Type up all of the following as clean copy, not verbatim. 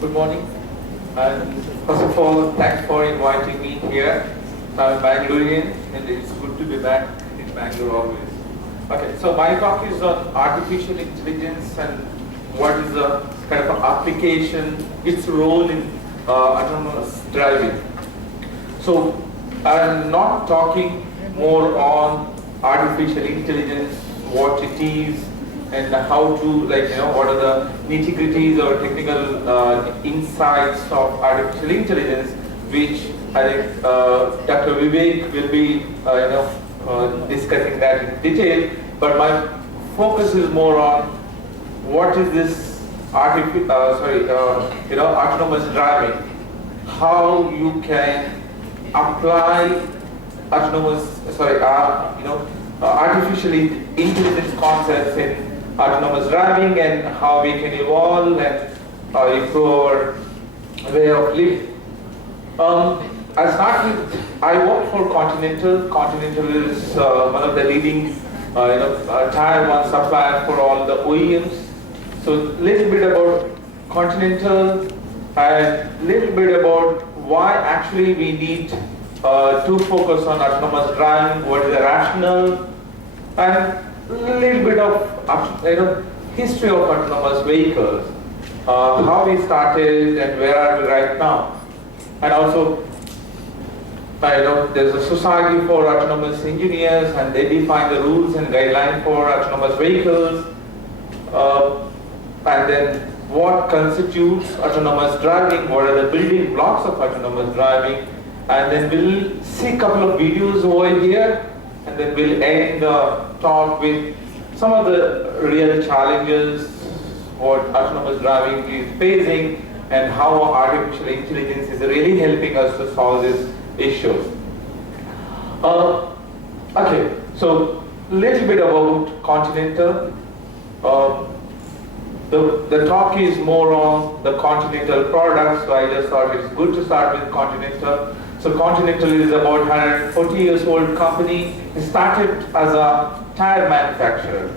Good morning. And first of all, thanks for inviting me here. I'm Bengaluru and it's good to be back in Bangalore always. Okay, so my talk is on artificial intelligence and what is the kind of application, its role in autonomous driving. So I'm not talking more on artificial intelligence, what it is, and how to, what are the nitty-gritties or technical insights of artificial intelligence, which I think Dr. Vivek will be, discussing that in detail. But my focus is more on what is this autonomous driving, how you can apply artificial intelligence concepts in autonomous driving and how we can evolve and improve our way of living. I work for Continental. Continental is one of the leading Tier 1 supplier for all the OEMs. So a little bit about Continental and a little bit about why actually we need to focus on autonomous driving, what is the rationale, and a little bit of history of autonomous vehicles, how we started and where are we right now. And also, there's a society for autonomous engineers and they define the rules and guidelines for autonomous vehicles. And then what constitutes autonomous driving, what are the building blocks of autonomous driving. And then we'll see a couple of videos over here, and then we'll end the talk with some of the real challenges what autonomous driving is facing and how artificial intelligence is really helping us to solve this issue. Okay, so a little bit about Continental. The talk is more on the Continental products, so I just thought it's good to start with Continental. So Continental is about 140 years old company. It started as a tire manufacturer.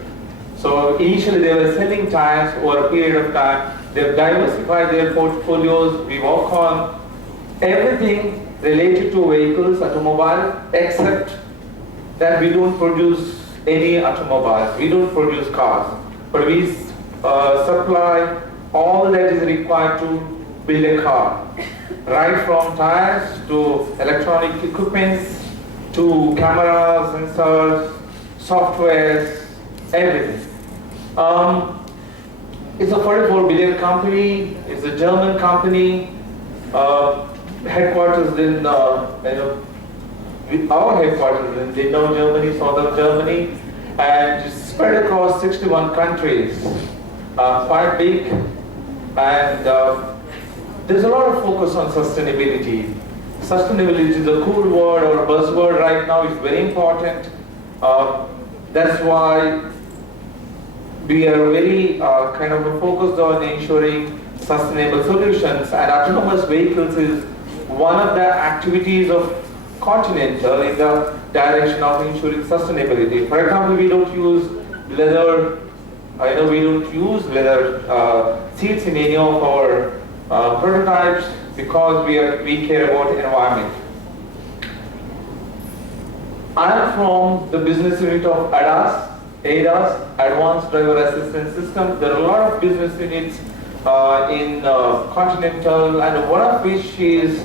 So initially they were selling tires over a period of time. They've diversified their portfolios. We work on everything related to vehicles, automobile, except that we don't produce any automobiles. We don't produce cars, but we supply all that is required to build a car. Right from tires to electronic equipments to cameras, sensors, softwares, everything. It's a 44 billion company. It's a German company. Headquarters in our headquarters in Dindau, Germany, southern Germany, and it's spread across 61 countries. Quite big, and there's a lot of focus on sustainability. Sustainability is a cool word or buzzword right now. It's very important. That's why we are very focused on ensuring sustainable solutions. And autonomous vehicles is one of the activities of Continental in the direction of ensuring sustainability. For example, we don't use leather. We don't use leather seats in any of our prototypes because we care about environment. I'm from the business unit of ADAS, Advanced Driver Assistance System. There are a lot of business units in Continental, and one of which is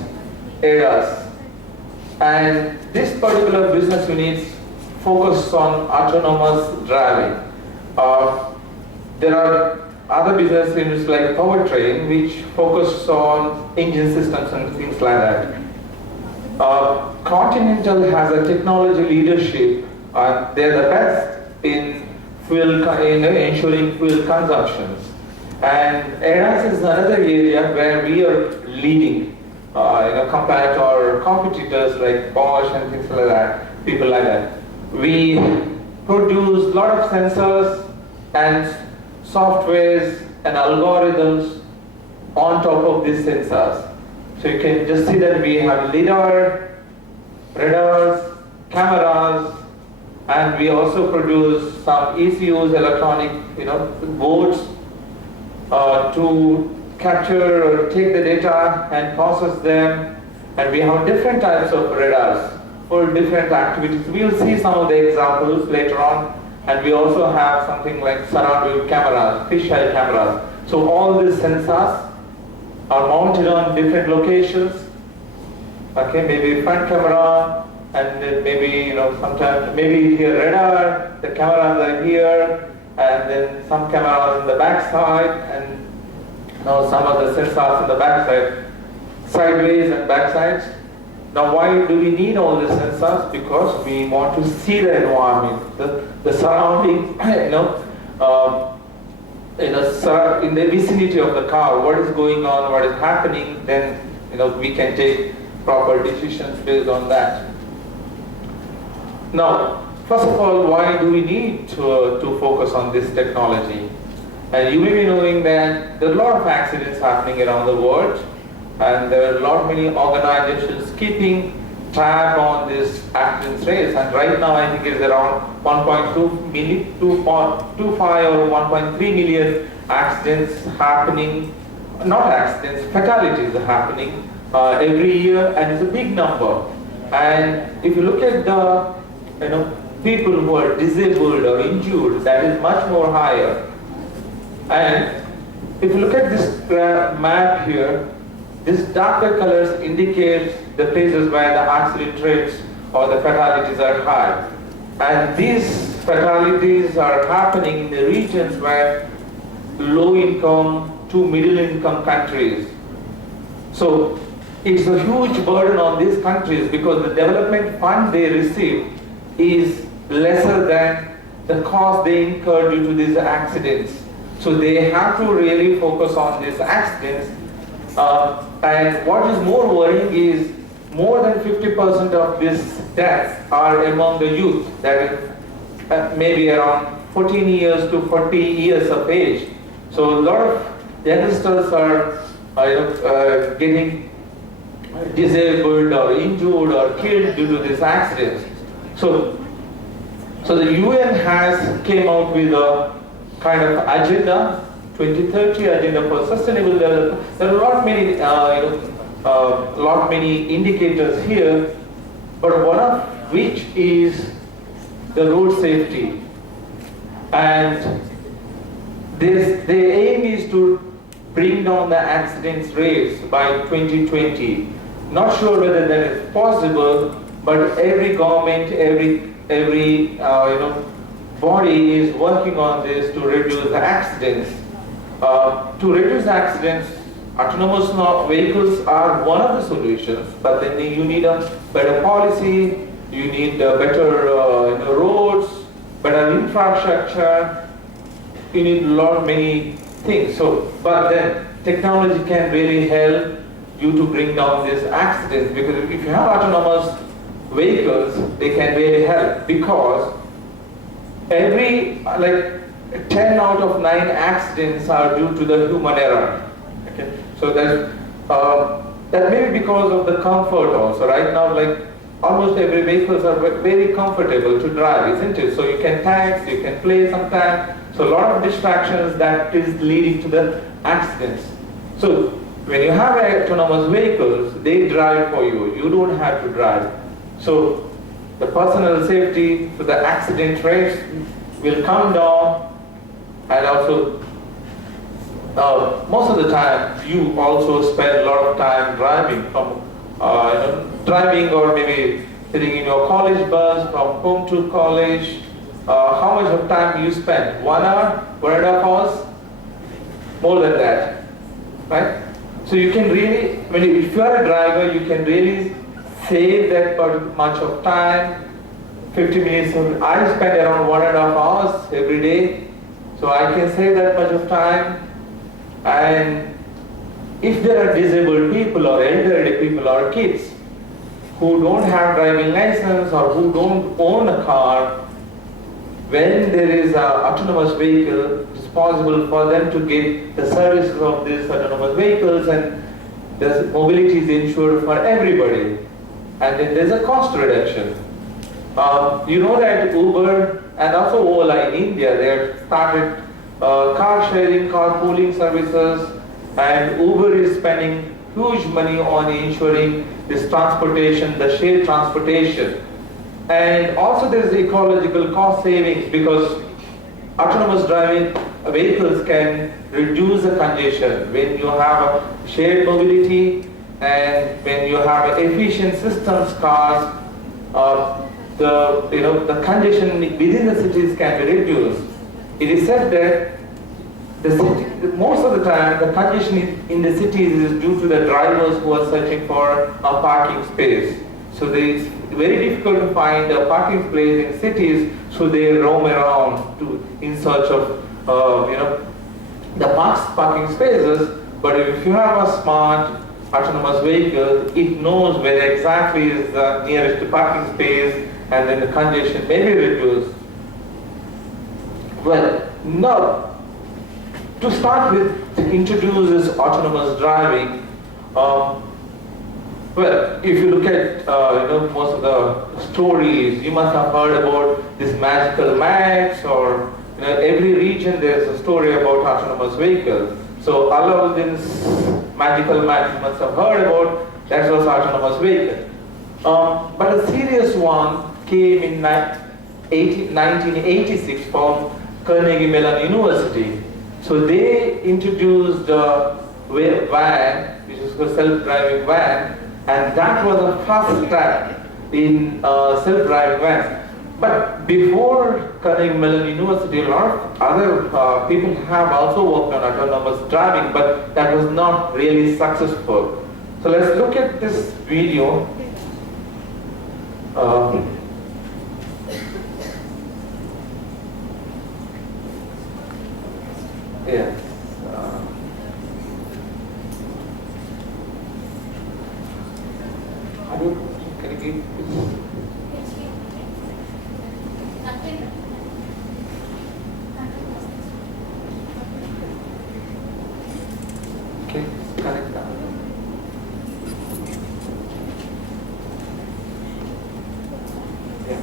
ADAS. And this particular business unit focuses on autonomous driving. There are other business units like Powertrain, which focus on engine systems and things like that. Continental has a technology leadership. They're the best in ensuring fuel consumptions. And ADAS is another area where we are leading, compared to our competitors like Bosch and things like that, people like that. We produce a lot of sensors and softwares and algorithms on top of these sensors. So you can just see that we have lidar, radars, cameras, and we also produce some ECUs, electronic boards to capture or take the data and process them, and we have different types of radars for different activities. We will see some of the examples later on, and we also have something like surround view cameras, fisheye cameras. So all these sensors are mounted on different locations. Okay, maybe front camera, and then maybe sometimes maybe here radar. The cameras are here, and then some cameras in the back side, and some of the sensors in the back side, sideways and back sides. Now, why do we need all these sensors? Because we want to see the environment, the surrounding, in the vicinity of the car, what is going on, what is happening. Then we can take proper decisions based on that. Now, first of all, why do we need to focus on this technology? And you may be knowing that there are a lot of accidents happening around the world, and there are a lot many organizations keeping tab on this accidents rates. And right now, I think it is around 2.25 or 1.3 million accidents happening, not accidents, fatalities are happening every year, and it's a big number. And if you look at the people who are disabled or injured, that is much more higher. And if you look at this map here, this darker colors indicate the places where the accident rates or the fatalities are high. And these fatalities are happening in the regions where low income to middle income countries. So it's a huge burden on these countries because the development fund they receive is lesser than the cost they incur due to these accidents. So they have to really focus on these accidents. And what is more worrying is more than 50% of these deaths are among the youth, that is maybe around 14 years to 40 years of age. So a lot of youngsters are getting disabled or injured or killed due to these accidents. So the UN has came out with a kind of agenda, 2030 agenda for sustainable development. There are a lot many indicators here, but one of which is the road safety. And the aim is to bring down the accidents rates by 2020. Not sure whether that is possible, but every government, every body is working on this to reduce the accidents. To reduce accidents, autonomous vehicles are one of the solutions, but then you need a better policy, you need better roads, better infrastructure, you need many things. So, but then technology can really help you to bring down these accidents, because if you have autonomous vehicles, they can really help, because every 10 out of 9 accidents are due to the human error. Okay? So that may be because of the comfort also. Right now, almost every vehicles are very comfortable to drive, isn't it? So you can text, you can play sometimes. So a lot of distractions that is leading to the accidents. So when you have autonomous vehicles, they drive for you. You don't have to drive. So the personal safety, so the accident rates will come down, and also most of the time you also spend a lot of time driving driving or maybe sitting in your college bus from home to college. How much of time you spend? 1 hour, 1.5 hours? More than that, right? So you can really, if you are a driver, you can really save that much of time. 50 minutes, I spend around 1.5 hours every day, so I can save that much of time. And if there are disabled people or elderly people or kids who don't have driving license or who don't own a car, when there is an autonomous vehicle, it's possible for them to get the services of these autonomous vehicles, and the mobility is ensured for everybody. And then there's a cost reduction. You know that Uber and also Ola in India, they have started car sharing, carpooling services, and Uber is spending huge money on ensuring this transportation, the shared transportation. And also there is ecological cost savings because autonomous driving vehicles can reduce the congestion. When you have a shared mobility and when you have efficient systems cars, the congestion within the cities can be reduced. It is said that most of the time the congestion in the cities is due to the drivers who are searching for a parking space. So it's very difficult to find a parking place in cities, so they roam around in search of the parking spaces. But if you have a smart autonomous vehicle, it knows where exactly is the nearest parking space, and then the congestion may be reduced. Well, now, to start with, to introduce this autonomous driving, well, if you look at most of the stories, you must have heard about this magical maps, or every region there's a story about autonomous vehicles. So Aladdin's magical map you must have heard about, that was autonomous vehicle. But a serious one came in 1986 from Carnegie Mellon University. So they introduced a van, which is a self-driving van, and that was the first step in self-driving vans. But before Carnegie Mellon University, a lot of other people have also worked on autonomous driving, but that was not really successful. So let's look at this video. Yes. Can you give okay, connect that. Yeah.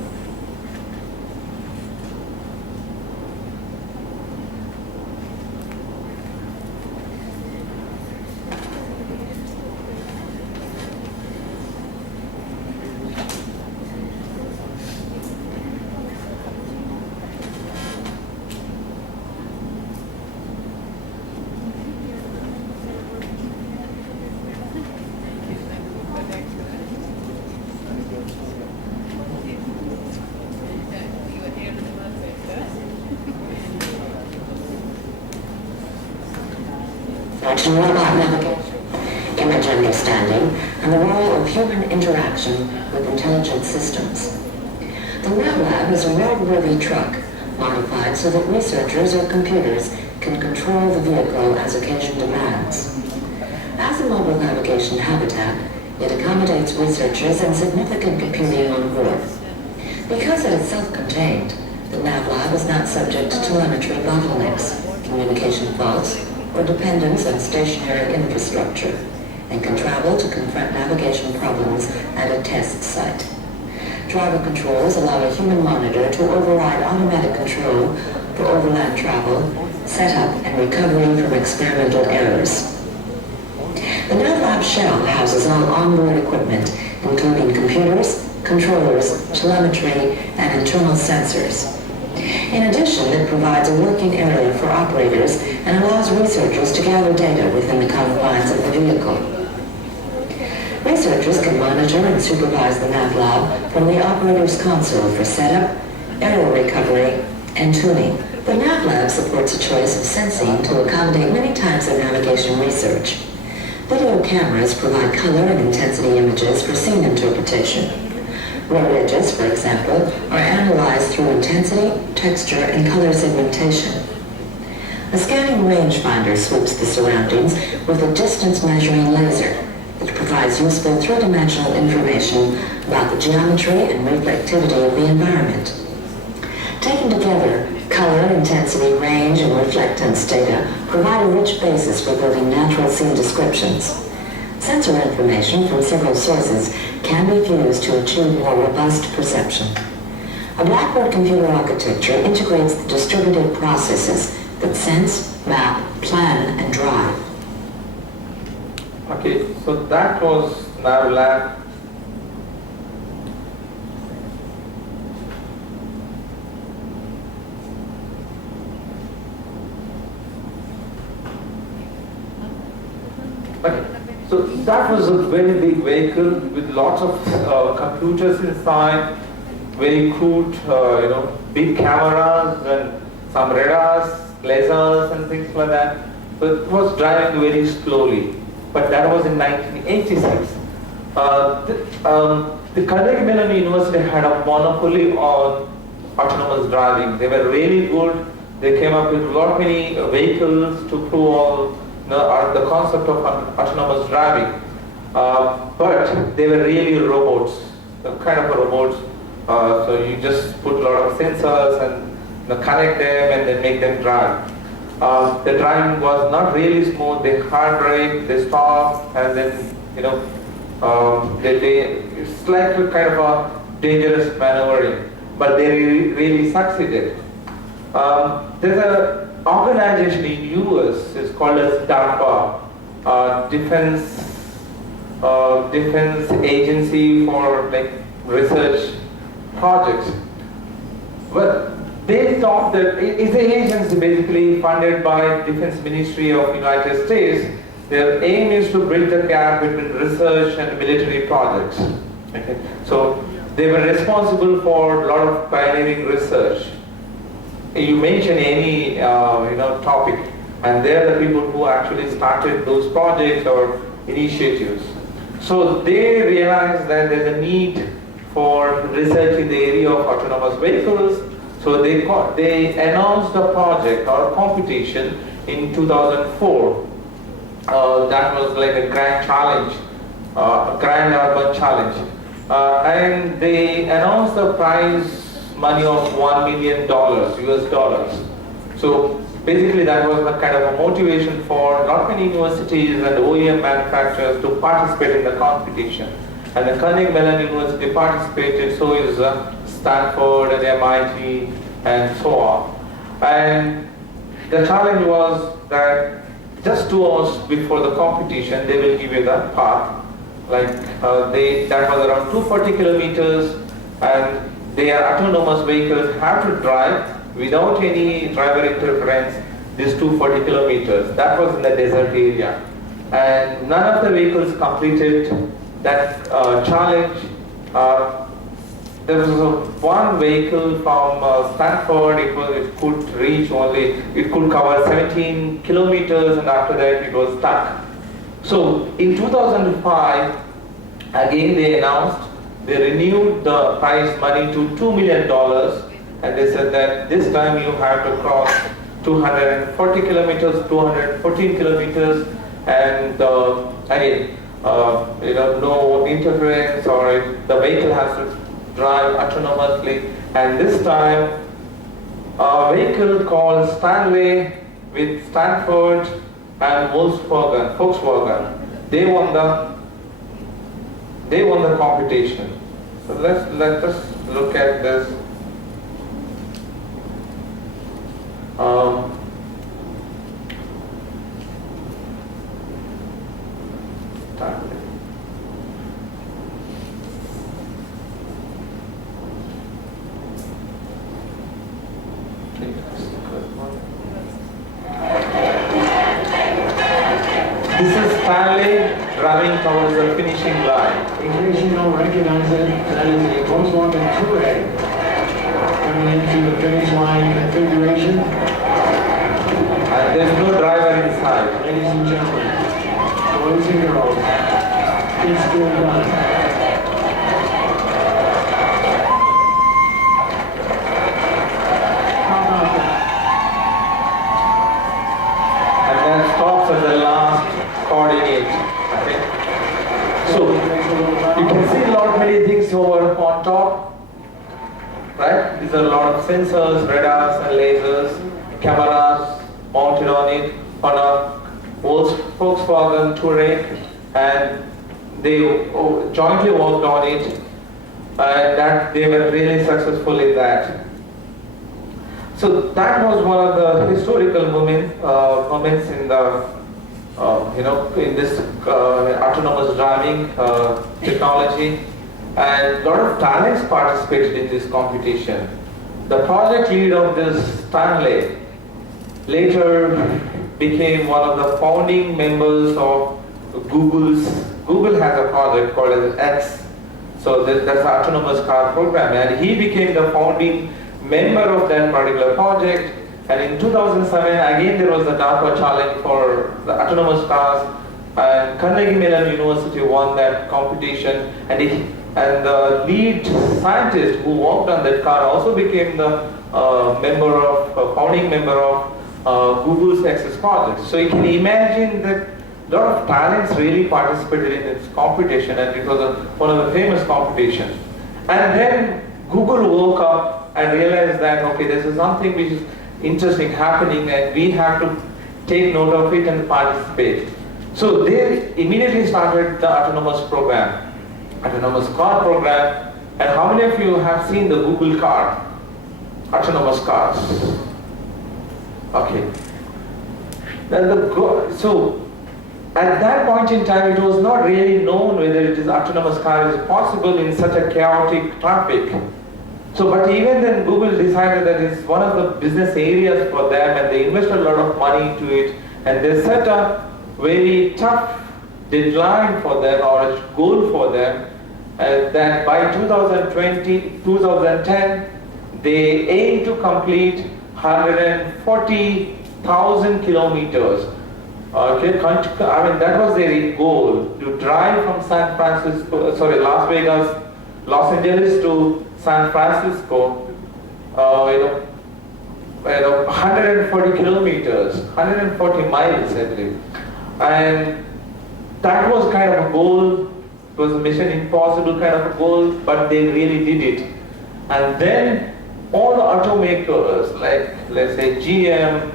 Section about navigation, image understanding, and the role of human interaction with intelligent systems. The NavLab is a roadworthy truck modified so that researchers or computers can control the vehicle as occasion demands. As a mobile navigation habitat, it accommodates researchers and significant computing on board. Because it is self-contained, the NavLab is not subject to telemetry bottlenecks, communication faults, or dependence on stationary infrastructure, and can travel to confront navigation problems at a test site. Driver controls allow a human monitor to override automatic control for overland travel, setup, and recovery from experimental errors. The NavLab shell houses all onboard equipment, including computers, controllers, telemetry, and internal sensors. In addition, it provides a working area for operators and allows researchers to gather data within the confines of the vehicle. Researchers can monitor and supervise the NavLab from the operator's console for setup, error recovery, and tuning. The NavLab supports a choice of sensing to accommodate many types of navigation research. Video cameras provide color and intensity images for scene interpretation. Road edges, for example, are analyzed through intensity, texture, and color segmentation. A scanning rangefinder sweeps the surroundings with a distance-measuring laser, which provides useful three-dimensional information about the geometry and reflectivity of the environment. Taken together, color, intensity, range, and reflectance data provide a rich basis for building natural scene descriptions. Sensor information from several sources can be fused to achieve more robust perception. A Blackboard computer architecture integrates the distributed processes that sense, map, plan, and drive. Okay, so that was Navlab. Okay, so that was a very big vehicle with lots of computers inside, very crude, big cameras and some radars, lasers and things like that. So it was driving very slowly, but that was in 1986. The Carnegie Mellon University had a monopoly on autonomous driving. They were really good. They came up with a lot many vehicles to prove all the concept of autonomous driving. But they were really robots, kind of robots. So you just put a lot of sensors and connect them and then make them drive. The driving was not really smooth. They hard brake, they stop, and then it's like a kind of a dangerous maneuvering. But they really succeeded. There's an organization in US. It's called as DARPA, Defense Agency for research projects. But they thought that it's an agency basically funded by Defense Ministry of United States. Their aim is to bridge the gap between research and military projects. Okay? So they were responsible for a lot of pioneering research. You mention any topic, and they're the people who actually started those projects or initiatives. So they realized that there's a need for research in the area of autonomous vehicles. So they announced a project or competition in 2004. That was like a grand challenge, a grand urban challenge, and they announced the prize money of $1 million US dollars. So basically that was a kind of a motivation for not many universities and OEM manufacturers to participate in the competition. And the Carnegie Mellon University participated, so is Stanford and MIT and so on. And the challenge was that just 2 hours before the competition, they will give you the path. That was around 240 kilometers, and their autonomous vehicles have to drive without any driver interference these 240 kilometers. That was in the desert area. And none of the vehicles completed that challenge. There was one vehicle from Stanford. It could reach it could cover 17 kilometers, and after that it was stuck. So in 2005, again they announced, they renewed the prize money to $2 million, and they said that this time you have to cross 240 kilometers, 214 kilometers, and again, no interference, or the vehicle has to drive autonomously. And this time, a vehicle called Stanley with Stanford and Volkswagen, they won the competition. So let us look at this. Stanley. This is Stanley driving towards the finishing line. In case you don't recognize it, that is a Volkswagen Touareg coming into the finish line configuration. And there's no driver inside. Ladies and gentlemen, boys and girls, it's still done. How about that? And then stops at the last coordinate. Okay. So you can see a lot many things over on top, right? These are a lot of sensors, radars and lasers, cameras mounted on it on a Volkswagen Touareg, and they jointly worked on it, and that they were really successful in that. So that was one of the historical moments in the in this autonomous driving technology, and a lot of talents participated in this competition. The project lead of this Stanley later became one of the founding members of Google has a project called as X, so that's the autonomous car program, and he became the founding member of that particular project. And in 2007, again there was a DARPA challenge for the autonomous cars, and Carnegie Mellon University won that competition, and the lead scientist who worked on that car also became the founding member of Google's Access project. So you can imagine that a lot of talents really participated in this competition, and it was one of the famous competitions. And then Google woke up and realized that, okay, this is something which is interesting happening, and we have to take note of it and participate. So they immediately started the autonomous program, autonomous car program. And how many of you have seen the Google car, autonomous cars? Okay. So at that point in time, it was not really known whether it is autonomous car is possible in such a chaotic traffic. So, but even then, Google decided that it's one of the business areas for them, and they invested a lot of money into it, and they set a very tough deadline for them, or a goal for them, that by 2010, they aim to complete 140,000 kilometers. Okay, I mean, that was their goal, to drive from Los Angeles to San Francisco, 140 kilometers, 140 miles, I believe. And that was kind of a goal. It was a mission impossible kind of a goal, but they really did it. And then all the automakers, like let's say GM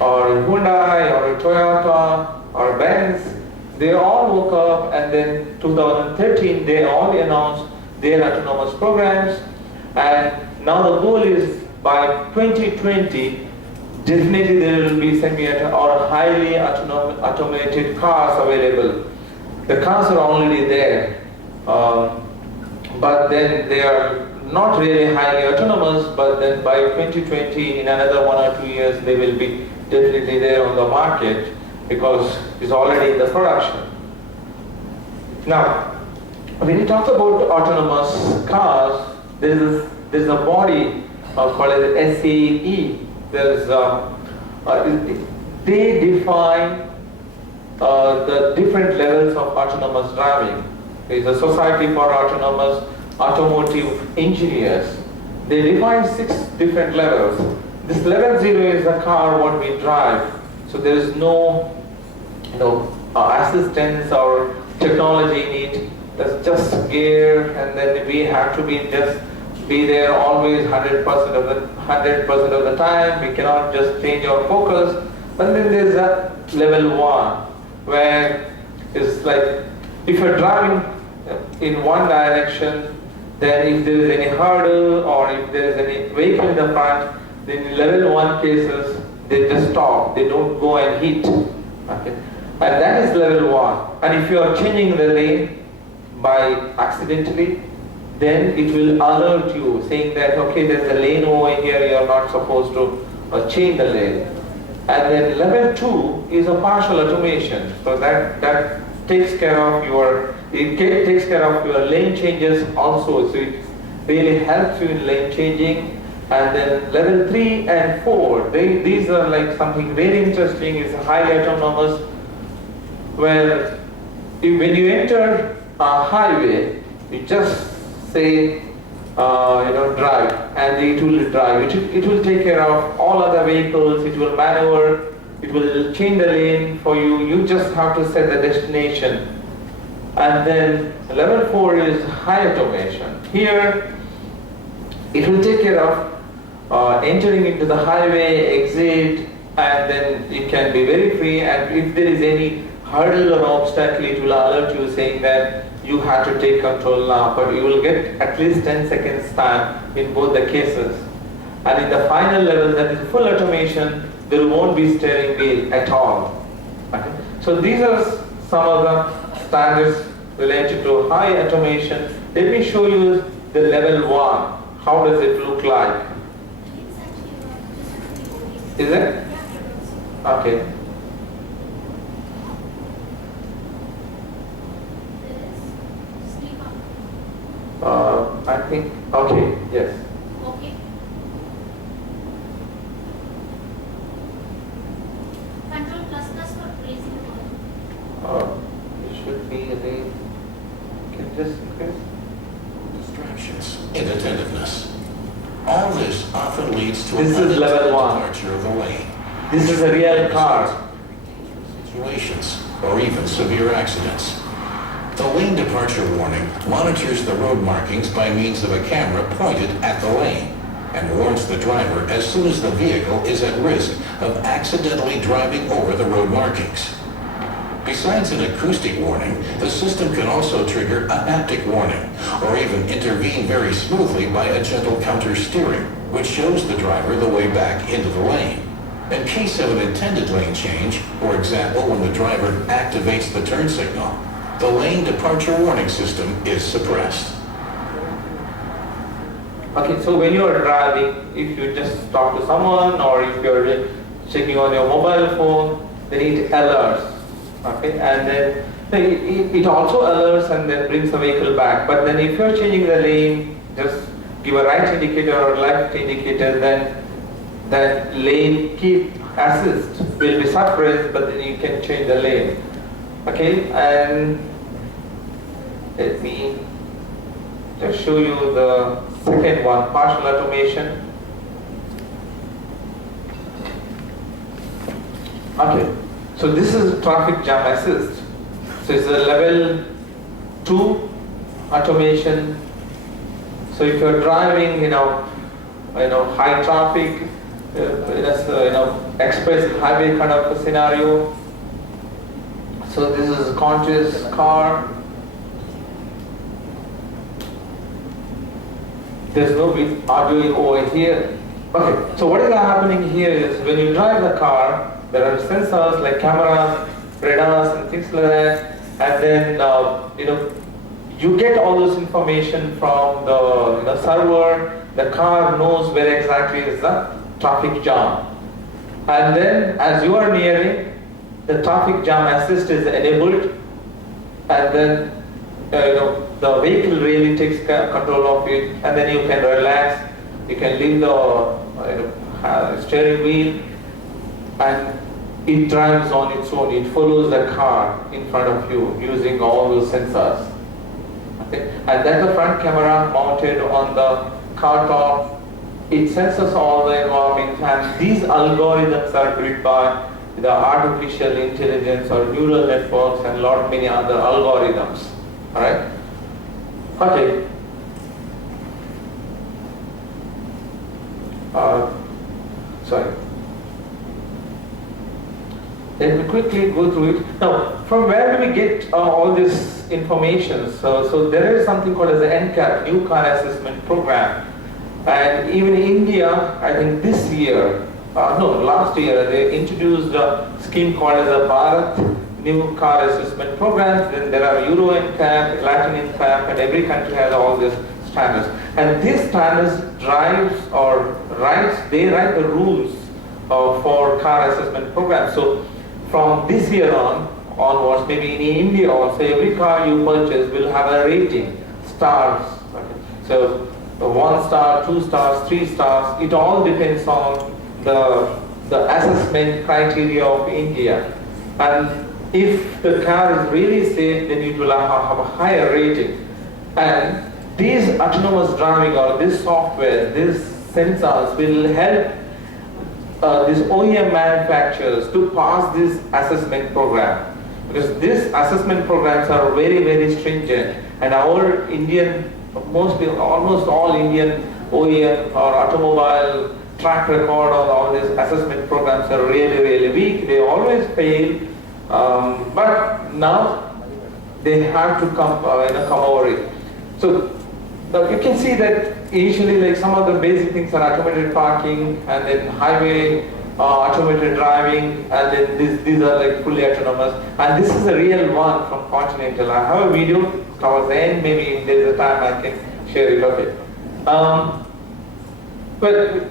or Hyundai or Toyota or Benz, they all woke up, and then 2013 they all announced their autonomous programs, and now the goal is by 2020 definitely there will be or highly automated cars available. The cars are already there, but then they are not really highly autonomous, but then by 2020, in another 1 or 2 years, they will be definitely there on the market, because it's already in the production. Now, when you talk about autonomous cars, there's a body called as SAE. They define the different levels of autonomous driving. There is a Society for Automotive Engineers. They define 6 different levels. This level 0 is a car what we drive. So there is no assistance or technology in it. That's just gear, and then we have to be there always 100% of the time. We cannot just change our focus. But then there's a level 1 where it's like if you're driving in one direction, then if there is any hurdle or if there is any vehicle in the front, then in level 1 cases they just stop. They don't go and hit. Okay, and that is level 1. And if you are changing the lane by accidentally, then it will alert you saying that, okay, there's a lane over here, you are not supposed to change the lane. And then level 2 is a partial automation. So that takes care of your lane changes also. So it really helps you in lane changing. And then level 3 and 4, these are like something very interesting. It's highly autonomous, where when you enter a highway, you just say, drive, and it will drive. It will take care of all other vehicles. It will maneuver. It will change the lane for you. You just have to set the destination. And then level 4 is high automation. Here, it will take care of entering into the highway, exit, and then it can be very free. And if there is any hurdle or obstacle, it will alert you saying that you have to take control now, but you will get at least 10 seconds time in both the cases. And in the final level, that is full automation, there won't be steering wheel at all. Okay? So these are some of the standards related to high automation. Let me show you the level 1. How does it look like? Is it? Okay. I think, okay, yes. Okay. Control plus plus for raising the volume. It should be the, can you just increase? Distractions, inattentiveness. All this often leads to This an is level unintended 1. departure of the lane. This is a real car. Situations, or even severe accidents. The lane departure warning monitors the road markings by means of a camera pointed at the lane and warns the driver as soon as the vehicle is at risk of accidentally driving over the road markings. Besides an acoustic warning, the system can also trigger a haptic warning or even intervene very smoothly by a gentle counter steering, which shows the driver the way back into the lane. In case of an intended lane change, for example when the driver activates the turn signal, the lane departure warning system is suppressed. Okay, so when you are driving, if you just talk to someone or if you're checking on your mobile phone, then it alerts. Okay, and then it also alerts and then brings the vehicle back. But then if you're changing the lane, just give a right indicator or left indicator, then that lane keep assist will be suppressed, but then you can change the lane. Okay, and let me just show you the second one, partial automation. Okay, so this is traffic jam assist. So it's a level 2 automation. So if you're driving, high traffic, express highway kind of a scenario. So this is a conscious car. There's no audio over here. Okay, so what is happening here is when you drive the car, there are sensors like cameras, radars, and things like that, and then you get all this information from the server. The car knows where exactly is the traffic jam, and then as you are nearing, the traffic jam assist is enabled, and then the vehicle really takes control of it, and then you can relax. You can leave the steering wheel, and it drives on its own. It follows the car in front of you using all those sensors. Okay? And then the front camera mounted on the car top. It senses all the environment, and these algorithms are built by the artificial intelligence or neural networks and many other algorithms. All right? Okay. Sorry. Let me quickly go through it. Now, from where do we get all this information? So there is something called as the NCAP, New Car Assessment Program. And even in India, I think this year, last year, they introduced a scheme called as a Bharat New Car Assessment Program. Then there are Euro NCAP, Latin NCAP, and every country has all these standards. And these standards they write the rules for car assessment programs. So from this year onwards, maybe in India also, every car you purchase will have a rating, stars. Okay. So 1 star, 2 stars, 3 stars, it all depends on the assessment criteria of India. And if the car is really safe, then it will have a higher rating. And these autonomous driving or this software, these sensors will help these OEM manufacturers to pass this assessment program. Because these assessment programs are very, very stringent. And our Indian, almost all Indian OEM or automobile track record on all these assessment programs are really, really weak. They always fail. But now they have to come over it. So you can see that initially, like some of the basic things are automated parking, and then highway automated driving, and then these are like fully autonomous. And this is a real one from Continental. I have a video towards the end. Maybe if there is a time I can share it. Okay. But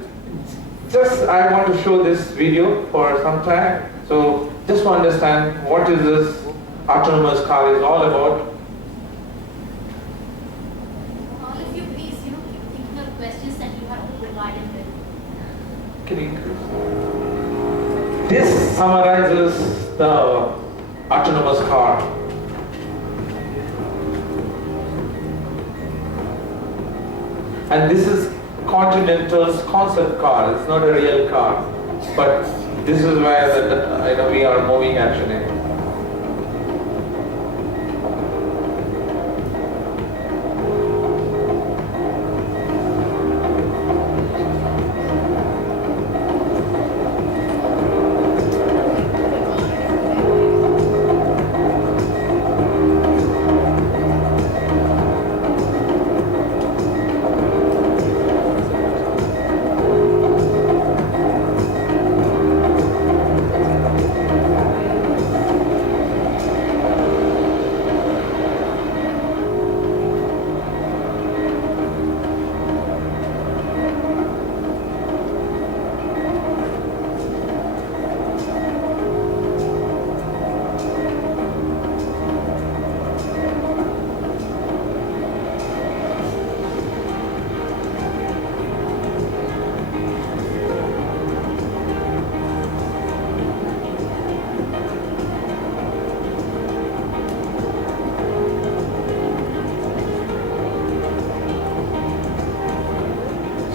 just I want to show this video for some time. So just to understand what is this autonomous car is all about. All of you, please, keep thinking of questions that you have to provide in with. Can you increase? This summarizes the autonomous car. And this is Continental's concept car. It's not a real car, but this is where we are moving actually.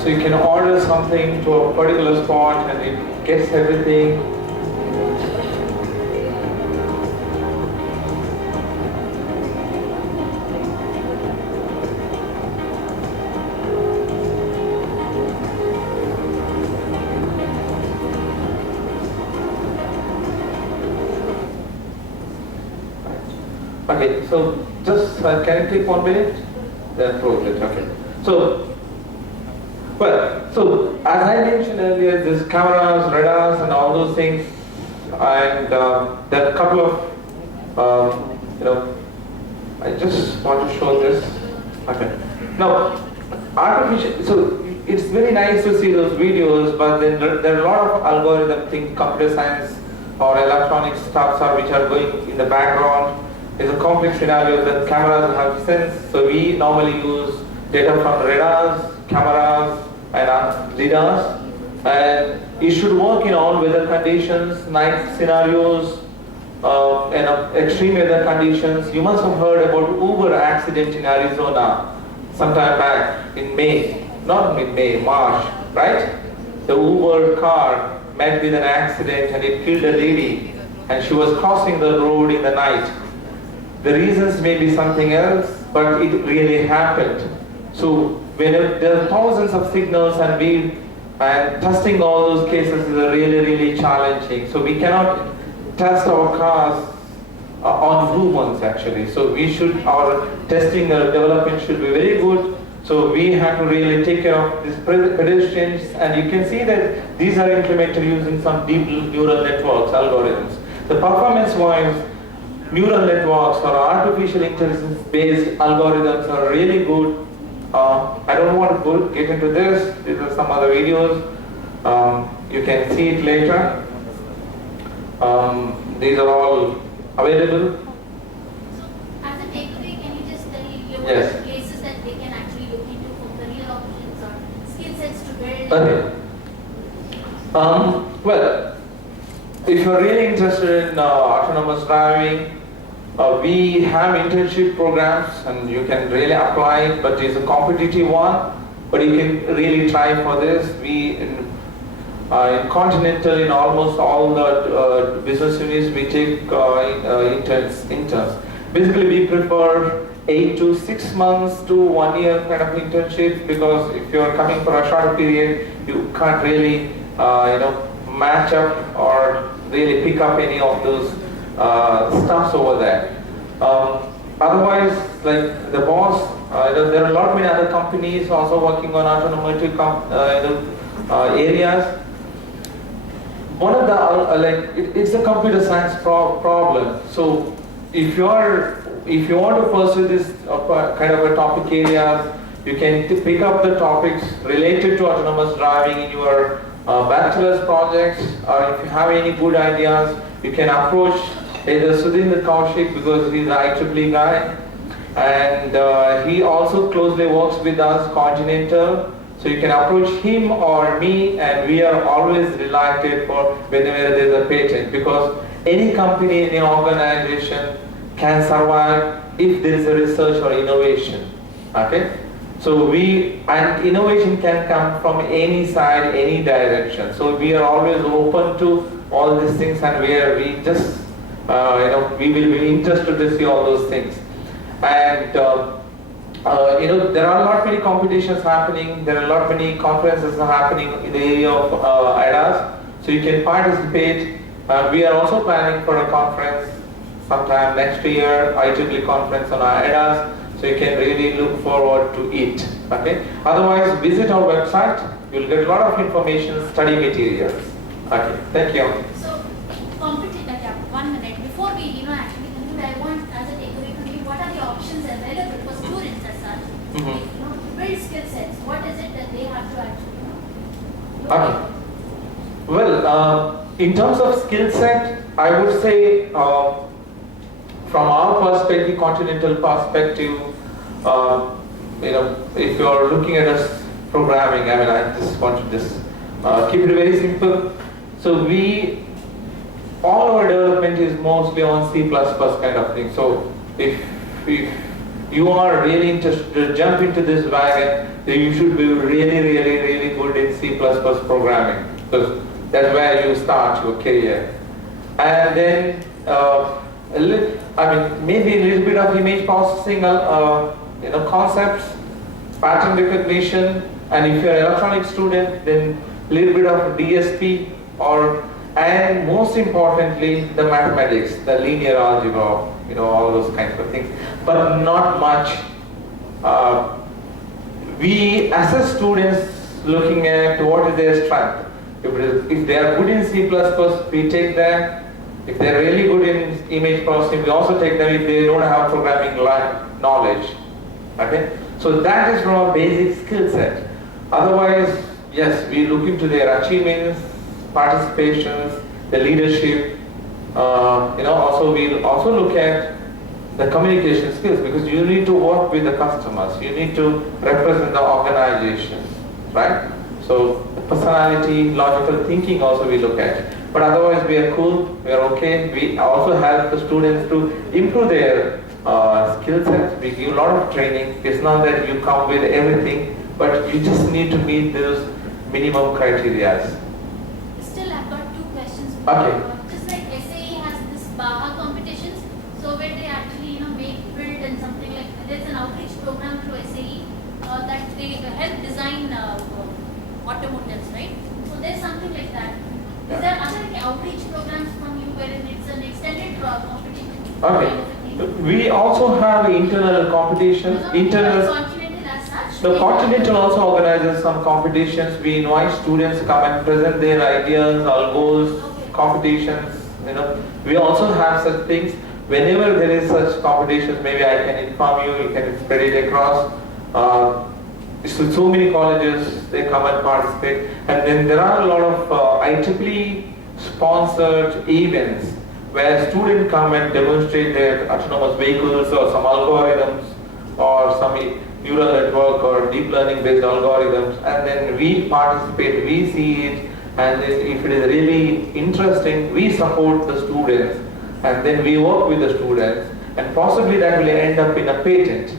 So you can order something to a particular spot and it gets everything. Okay, so just can I take 1 minute? Then close it. Okay. So as I mentioned earlier, there's cameras, radars, and all those things, and there are a couple of, I just want to show this. Okay. Now, artificial. So it's very nice to see those videos, but then there are a lot of algorithm things, computer science or electronic stuff which are going in the background. It's a complex scenario that cameras have sense. So we normally use data from radars, cameras, and lidars, and it should work in all weather conditions, night scenarios, and extreme weather conditions. You must have heard about Uber accident in Arizona sometime back in May, not mid-May, March, right? The Uber car met with an accident and it killed a lady, and she was crossing the road in the night. The reasons may be something else, but it really happened. So when there are thousands of signals and testing all those cases is really challenging. So we cannot test our cars on humans actually. So our testing development should be very good. So we have to really take care of these pedestrians, and you can see that these are implemented using some deep neural networks algorithms. The performance-wise, neural networks or artificial intelligence-based algorithms are really good. I don't want to get into this. These are some other videos. You can see it later. These are all available. So, as a takeaway, can you just tell your Yes. places that they can actually look into for career options or skill sets to build? Okay. Well, if you're really interested in autonomous driving, we have internship programs and you can really apply it, but it's a competitive one. But you can really try for this. In Continental, in almost all the business units, we take interns. Basically, we prefer 8 to 6 months to 1 year kind of internships, because if you're coming for a short period, you can't really match up or really pick up any of those stuffs over there. Otherwise, like the boss, there are a lot many other companies also working on automotive areas. one of the it's a computer science problem. So if you want to pursue this kind of a topic area, you can pick up the topics related to autonomous driving in your bachelor's projects, or if you have any good ideas, you can approach either Sudhindra Kaushik, because he's the IEEE guy, and he also closely works with us, Continental. So you can approach him or me, and we are always delighted for whenever there is a patent, because any company, any organization can survive if there is a research or innovation. Okay? So and innovation can come from any side, any direction. So we are always open to all these things, and we just, we will be interested to see all those things. And there are a lot many competitions happening. There are a lot many conferences happening in the area of ADAS. So you can participate. We are also planning for a conference sometime next year, IEEE conference on ADAS. So you can really look forward to it. Okay. Otherwise, visit our website. You'll get a lot of information, study materials. Okay. Thank you. So, yeah, 1 minute. Before we, actually conclude, I want as a takeaway from you, what are the options available for students as such? To build skill sets. What is it that they have to actually, look Okay. Well, in terms of skill set, I would say, from our perspective, Continental perspective, if you are looking at us programming, I just want to keep it very simple. So all our development is mostly on C++ kind of thing. So if you are really interested to jump into this wagon, then you should be really, really, really good in C++ programming, because that's where you start your career. And then maybe a little bit of image processing, concepts, pattern recognition, and if you're an electronic student, then a little bit of DSP, and most importantly, the mathematics, the linear algebra, all those kinds of things, but not much. We assess students looking at what is their strength. If they are good in C++, we take them. If they are really good in image processing, we also take them if they don't have programming knowledge. Okay? So that is from a basic skill set. Otherwise, yes, we look into their achievements, participations, the leadership. Also we'll also look at the communication skills, because you need to work with the customers. You need to represent the organization, right? So personality, logical thinking also we look at. But otherwise we are cool, we are okay. We also help the students to improve their skill sets. We give a lot of training. It's not that you come with everything, but you just need to meet those minimum criteria. Still, I've got 2 questions. Okay. Just like SAE has this BAHA competitions, so where they actually, build and something like, there's an outreach program through SAE that they help design automotives, right? So there's something like that. Is there other outreach programs from you wherein it's an extended competition? Okay. We also have internal competitions. Continental as such? The Continental also organizes some competitions. We invite students to come and present their ideas, our goals, competitions. We also have such things. Whenever there is such competitions, maybe I can inform you. You can spread it across. So many colleges, they come and participate. And then there are a lot of IEEE sponsored events where students come and demonstrate their autonomous vehicles or some algorithms or some neural network or deep learning based algorithms, and then we participate, we see it, and then if it is really interesting, we support the students, and then we work with the students, and possibly that will end up in a patent,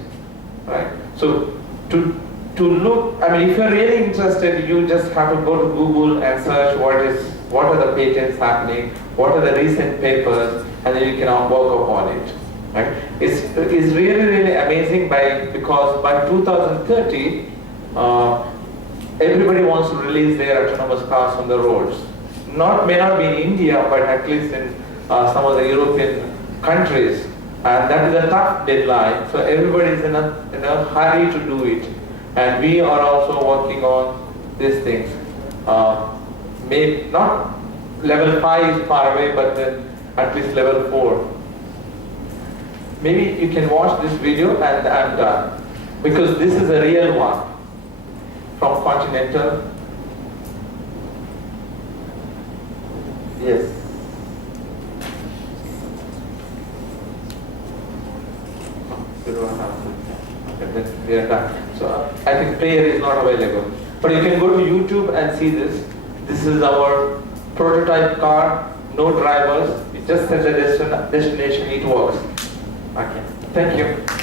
right? So to look, if you're really interested, you just have to go to Google and search what are the patents happening, what are the recent papers, and then you can work upon it. Right? It's really, really amazing because by 2030, everybody wants to release their autonomous cars on the roads. May not be in India, but at least in some of the European countries. And that is a tough deadline, so everybody is in a hurry to do it. And we are also working on these things. level 5 is far away, but then at least level 4. Maybe you can watch this video and because this is a real one from Continental. Yes. You don't have to. Okay, then we are done. So I think player is not available. But you can go to YouTube and see this. This is our prototype car, no drivers. You just set the destination, it works. Okay, thank you.